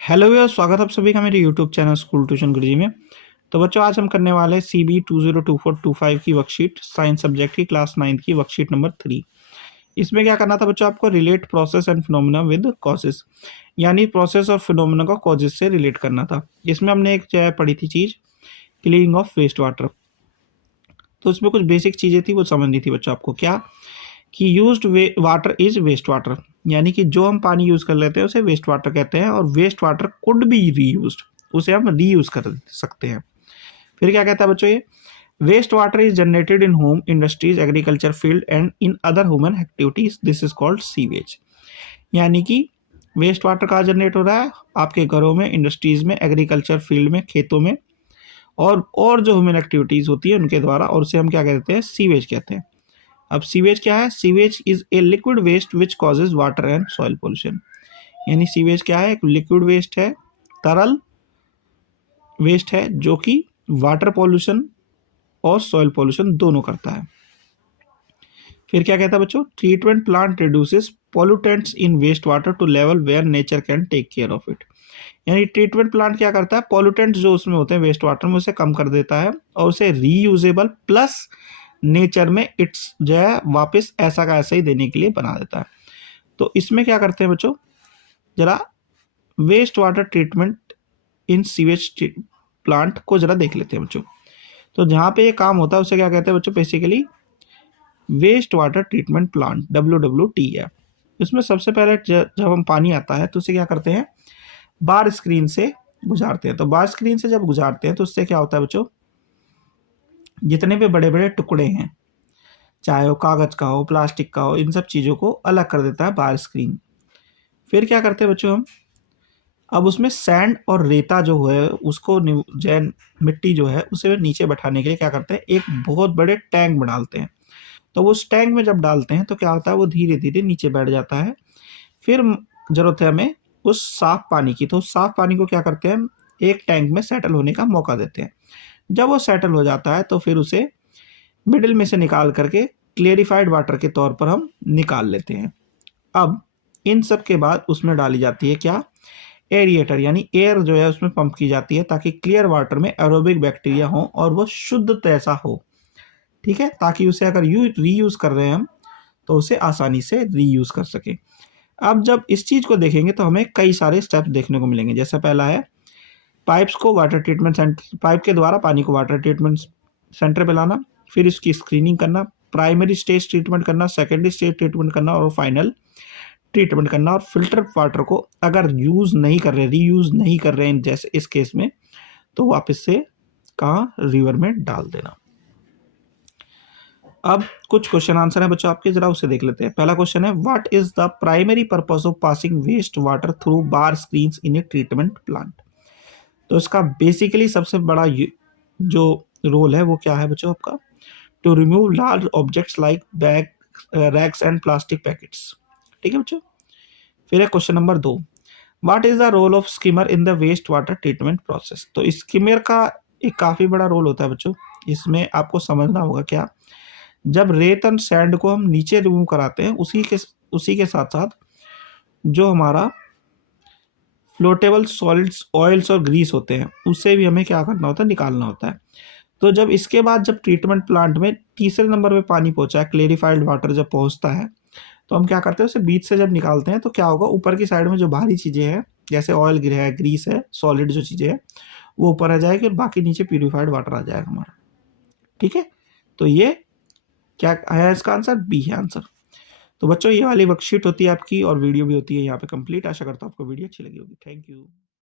Hello भैया, स्वागत है आप सभी का मेरे यूट्यूब चैनल स्कूल ट्यूशन गुरुजी में। तो बच्चों, आज हम करने वाले हैं CB 2024-25 की वर्कशीट, साइंस सब्जेक्ट की क्लास 9 की वर्कशीट नंबर 3। इसमें क्या करना था बच्चों, आपको relate process and phenomena with causes, यानी प्रोसेस और फिनोमेना को कॉजेस से रिलेट करना था। इसमें हमने एक जो है पढ़ी थी चीज़, क्लीनिंग ऑफ वेस्ट वाटर। तो उसमें कुछ बेसिक चीज़ें थी वो समझनी थी बच्चों आपको। क्या कि used water is waste water, यानी कि जो हम पानी यूज कर लेते हैं उसे वेस्ट वाटर कहते हैं, और waste water could be reused, उसे हम रीयूज कर सकते हैं। फिर क्या कहता है बच्चों ये, waste water is generated in home, industries, agriculture field and in other human activities, this is called sewage. यानी कि वेस्ट वाटर कहाँ जनरेट हो रहा है, आपके घरों में, इंडस्ट्रीज में, एग्रीकल्चर फील्ड में, खेतों में, और जो ह्यूमन एक्टिविटीज होती है उनके द्वारा, और उसे हम क्या कहते हैं, सीवेज कहते हैं। अब सीवेज क्या है, sewage is a liquid waste which causes water and soil pollution. यानी सीवेज क्या है, एक लिक्विड वेस्ट है, तरल वेस्ट है, जो कि वाटर पोल्यूशन और सॉइल पोल्यूशन दोनों करता है। फिर क्या कहता है बच्चों, treatment plant reduces pollutants in waste water to level where nature can take care of it. यानी ट्रीटमेंट प्लांट क्या करता है, पोल्यूटेंट्स जो उसमें होते हैं वेस्ट वाटर में, उसे कम कर देता है और उसे रीयूजेबल प्लस नेचर में इट्स जो है वापस ऐसा का ऐसा ही देने के लिए बना देता है। तो इसमें क्या करते हैं बच्चों, जरा waste water treatment in sewage plant को जरा देख लेते हैं बच्चों। तो जहाँ पे ये काम होता है उसे क्या कहते हैं बच्चों, basically waste water treatment plant, WWTF। इसमें सबसे पहले जब हम पानी आता है तो उसे क्या करते हैं, बार स्क्रीन से गुजारते हैं। तो बार स्क्रीन से जब गुजारते हैं तो उससे क्या होता है बच्चों, जितने भी बड़े बड़े टुकड़े हैं, चाहे वो कागज का हो, प्लास्टिक का हो, इन सब चीज़ों को अलग कर देता है बार स्क्रीन। फिर क्या करते हैं बच्चों हम, अब उसमें सैंड और रेता जो है उसको जैन मिट्टी जो है उसे नीचे बैठाने के लिए क्या करते हैं, एक बहुत बड़े टैंक में डालते हैं। तो वो उस टैंक में जब डालते हैं तो क्या होता है, वो धीरे धीरे नीचे बैठ जाता है। फिर जरूरत है हमें उस साफ पानी की, तो उस साफ पानी को क्या करते हैं हम, एक टैंक में सेटल होने का मौका देते हैं। जब वो सेटल हो जाता है तो फिर उसे मिडिल में से निकाल करके क्लेरिफाइड वाटर के तौर पर हम निकाल लेते हैं। अब इन सब के बाद उसमें डाली जाती है क्या, एरिएटर, यानी एयर जो है उसमें पंप की जाती है, ताकि क्लियर वाटर में एरोबिक बैक्टीरिया हो और वो शुद्ध तैसा हो। ठीक है, ताकि उसे अगर रीयूज कर रहे हैं हम तो उसे आसानी से रीयूज कर सके। अब जब इस चीज को देखेंगे तो हमें कई सारे स्टेप्स देखने को मिलेंगे। जैसे पहला है, पाइप्स को वाटर ट्रीटमेंट सेंटर, पाइप के द्वारा पानी को वाटर ट्रीटमेंट सेंटर पे लाना, फिर इसकी स्क्रीनिंग करना, प्राइमरी स्टेज ट्रीटमेंट करना, सेकेंडरी स्टेज ट्रीटमेंट करना और फाइनल ट्रीटमेंट करना। और फिल्टर वाटर को अगर यूज़ नहीं कर रहे, रीयूज़ नहीं कर रहे हैं जैसे इस केस में, तो वापस से कहाँ, रिवर में डाल देना। अब कुछ क्वेश्चन आंसर है बच्चों आपके, जरा उसे देख लेते हैं। पहला क्वेश्चन है, what is the primary purpose of passing waste water through bar screens in a treatment plant. तो इसका बेसिकली सबसे बड़ा जो रोल है वो क्या है बच्चों आपका, to remove large objects like bag, rags and plastic packets. ठीक है बच्चों। फिर है question number 2, what is the role of skimmer in the waste water treatment process. तो स्किमर का एक काफी बड़ा रोल होता है बच्चों। इसमें आपको समझना होगा क्या, जब रेत एंड सैंड को हम नीचे रिमूव कराते हैं, उसी के साथ साथ जो हमारा फ्लोटेबल सॉलिड्स, ऑयल्स और ग्रीस होते हैं, उसे भी हमें क्या करना होता है, निकालना होता है। तो जब इसके बाद जब ट्रीटमेंट प्लांट में तीसरे नंबर पे पानी पहुंचा है, क्लेरिफाइड वाटर जब पहुंचता है, तो हम क्या करते हैं, उसे बीच से जब निकालते हैं तो क्या होगा, ऊपर की साइड में जो बाहरी चीज़ें हैं, जैसे ऑयल गिर है, ग्रीस है, सॉलिड जो चीज़ें हैं, वो ऊपर आ जाएगी और बाकी नीचे प्यूरिफाइड वाटर आ जाएगा हमारा। ठीक है, तो ये क्या है, इसका आंसर बी है आंसर। तो बच्चों, ये वाली वर्कशीट होती है आपकी और वीडियो भी होती है यहाँ पे कंप्लीट। आशा करता हूँ आपको वीडियो अच्छी लगी होगी। Thank you.